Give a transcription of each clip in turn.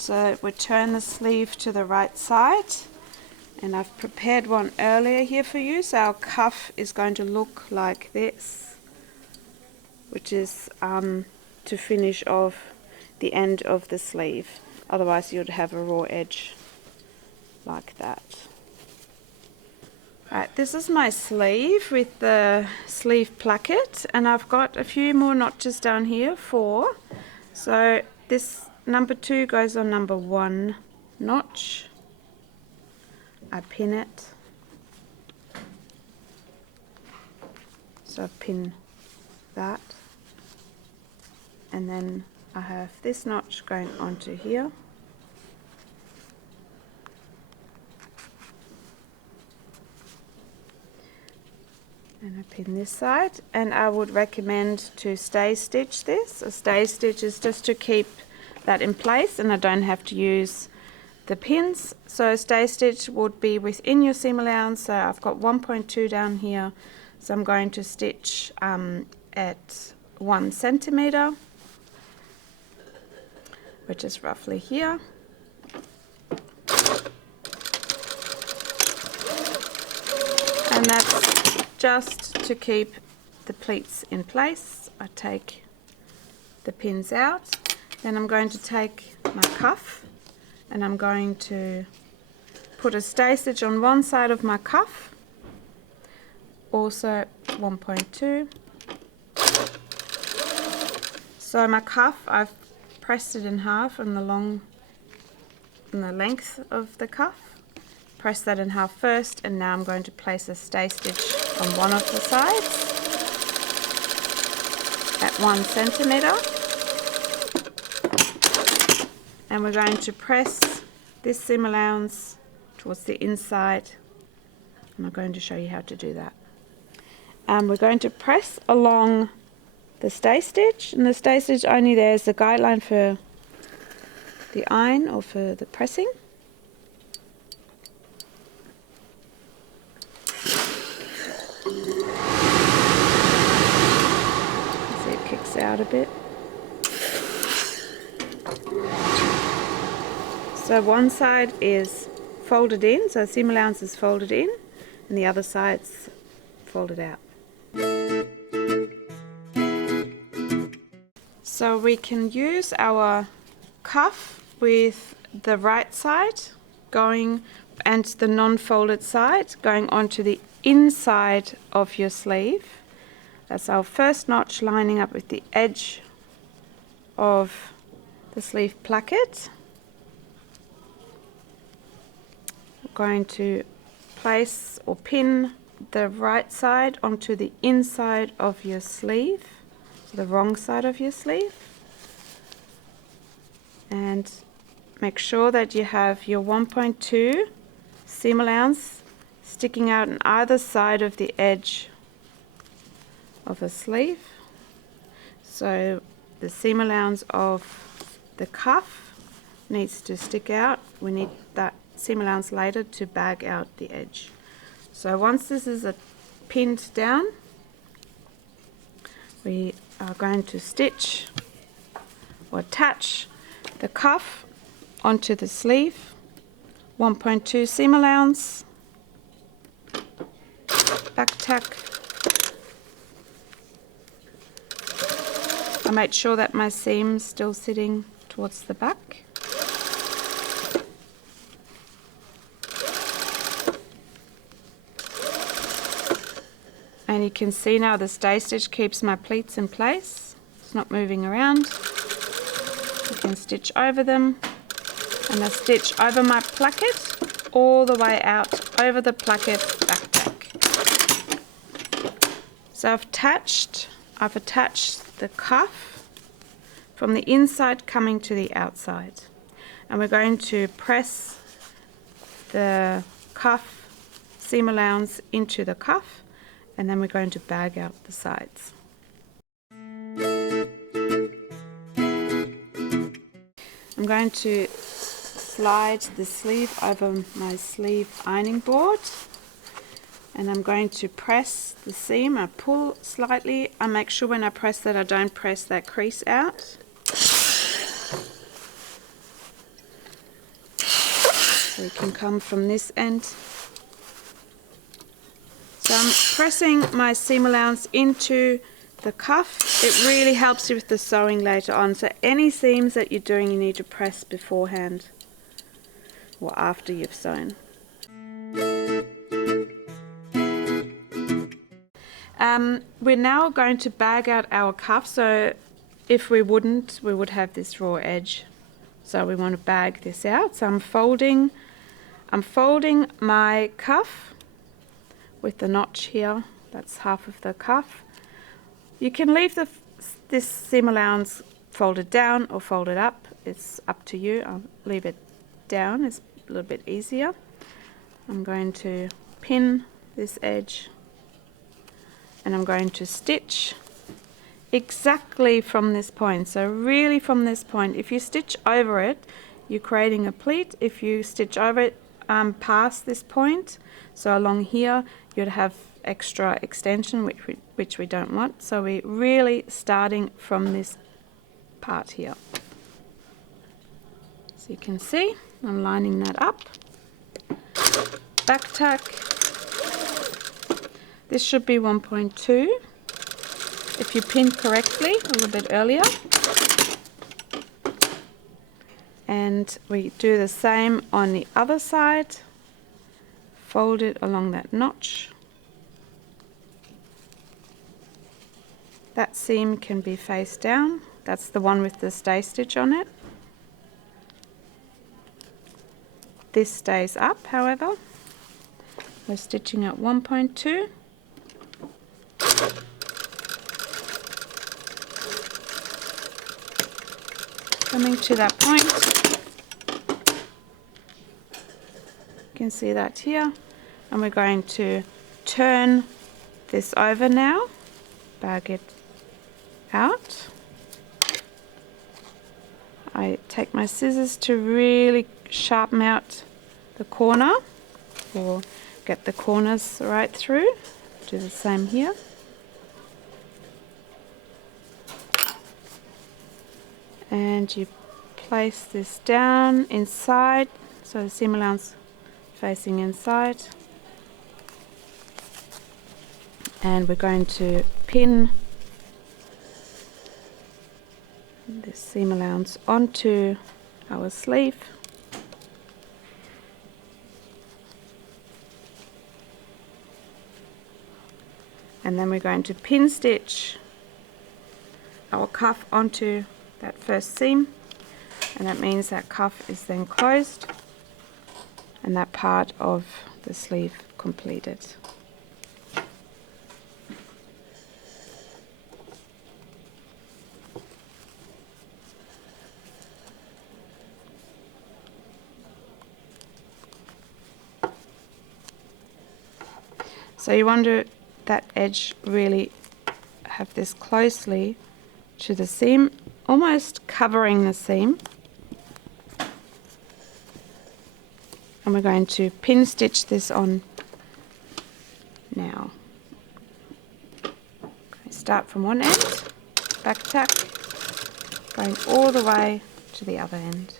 So we turn the sleeve to the right side, and I've prepared one earlier here for you. So our cuff is going to look like this, which is to finish off the end of the sleeve. Otherwise you'd have a raw edge like that. Right, this is my sleeve with the sleeve placket, and I've got a few more notches down here, 4. So this number 2 goes on number 1 notch. I pin it. So I pin that, and then I have this notch going onto here. And I pin this side, and I would recommend to stay stitch this. A stay stitch is just to keep that in place, and I don't have to use the pins. So stay stitch would be within your seam allowance. So I've got 1.2 down here, so I'm going to stitch at 1 centimeter, which is roughly here. And that's just to keep the pleats in place. I take the pins out. Then I'm going to take my cuff, and I'm going to put a stay stitch on one side of my cuff, also 1.2. So my cuff, I've pressed it in half on the length of the cuff. Press that in half first, and now I'm going to place a stay stitch on one of the sides at 1 centimeter, and we're going to press this seam allowance towards the inside, and I'm going to show you how to do that. We're going to press along the stay stitch, and the stay stitch only there is the guideline for the iron or for the pressing. Out a bit. So one side is folded in, so seam allowance is folded in, and the other side's folded out. So we can use our cuff with the right side going, and the non-folded side going onto the inside of your sleeve. That's our first notch lining up with the edge of the sleeve placket. We're going to place or pin the right side onto the inside of your sleeve, so the wrong side of your sleeve. And make sure that you have your 1.2 seam allowance sticking out on either side of the edge of a sleeve. So the seam allowance of the cuff needs to stick out. We need that seam allowance later to bag out the edge. So once this is pinned down, we are going to stitch or attach the cuff onto the sleeve. 1.2 seam allowance, back tack. I made sure that my seam's still sitting towards the back. And you can see now the stay stitch keeps my pleats in place. It's not moving around. You can stitch over them, and I stitch over my placket all the way out over the placket back tack. So I've attached the cuff from the inside coming to the outside, and we're going to press the cuff seam allowance into the cuff, and then we're going to bag out the sides. I'm going to slide the sleeve over my sleeve ironing board, and I'm going to press the seam. I pull slightly. I make sure when I press that I don't press that crease out. So you can come from this end. So I'm pressing my seam allowance into the cuff. It really helps you with the sewing later on. So any seams that you're doing, you need to press beforehand or after you've sewn. We're now going to bag out our cuff. So if we wouldn't, we would have this raw edge. So we want to bag this out. So I'm folding my cuff with the notch here. That's half of the cuff. You can leave this seam allowance folded down or folded up. It's up to you. I'll leave it down. It's a little bit easier. I'm going to pin this edge and I'm going to stitch exactly from this point. So really from this point. If you stitch over it, you're creating a pleat. If you stitch over it past this point, so along here, you'd have extra extension, which we don't want. So we're really starting from this part here. So you can see I'm lining that up. Back tack. This should be 1.2 if you pin correctly a little bit earlier. And we do the same on the other side. Fold it along that notch. That seam can be face down. That's the one with the stay stitch on it. This stays up, however. We're stitching at 1.2. Coming to that point. You can see that here. And we're going to turn this over now. Bag it out. I take my scissors to really sharpen out the corner or get the corners right through. Do the same here. And you place this down inside, so the seam allowance facing inside. And we're going to pin this seam allowance onto our sleeve. And then we're going to pin stitch our cuff onto that first seam, and that means that cuff is then closed and that part of the sleeve completed. So you want to that edge really have this closely to the seam, almost covering the seam. And we're going to pin stitch this on now. Okay, start from one end, back tack, going all the way to the other end.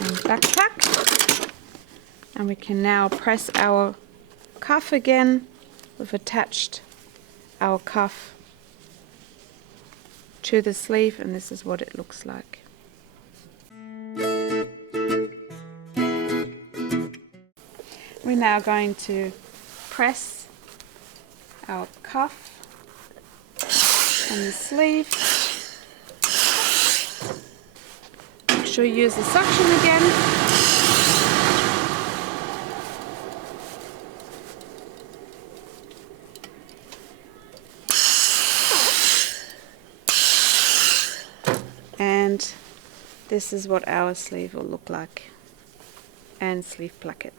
And back tack, and we can now press our cuff again. We've attached our cuff to the sleeve, and this is what it looks like. We're now going to press our cuff on the sleeve. Make sure you use the suction again. And this is what our sleeve will look like, and sleeve placket.